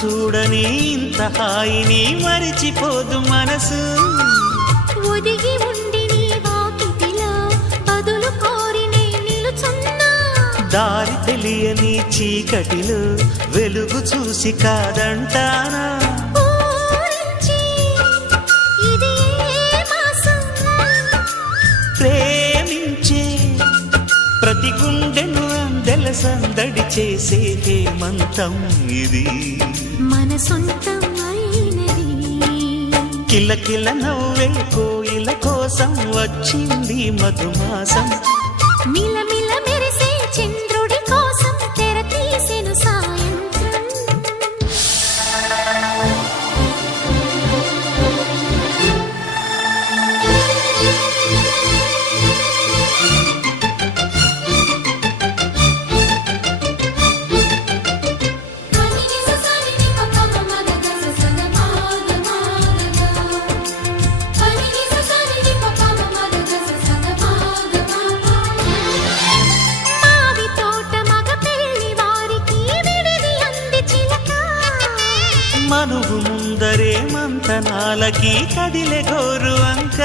చూడని ఇంత హాయిని మరిచిపోదు మనసు. ఒదిగి ఉండి నీ వాకిటిలో బదులు కోరి నే నిలుచున్నా. దారి తెలియని చీకటిలో వెలుగు చూసి కాదంటానా. ఊరించి ఇది ఏ మాసం? ప్రేమించే ప్రతి గుండెను అందెల సందడి చేసే హేమంతం ఇది. మన సొంతం అయినది. కిలకిల నవ్వే కోయిల కోసం వచ్చింది మధుమాసం. మిలమిల మెరిసే చంద్రుడి కోసం తెర తీసెను సాయంత్రం. మావి తోట మగ పెళ్లి వారికి విడిది అంది చిలక. మనువు ముందరే మంతనాలకి కదిలే గోరు అంక.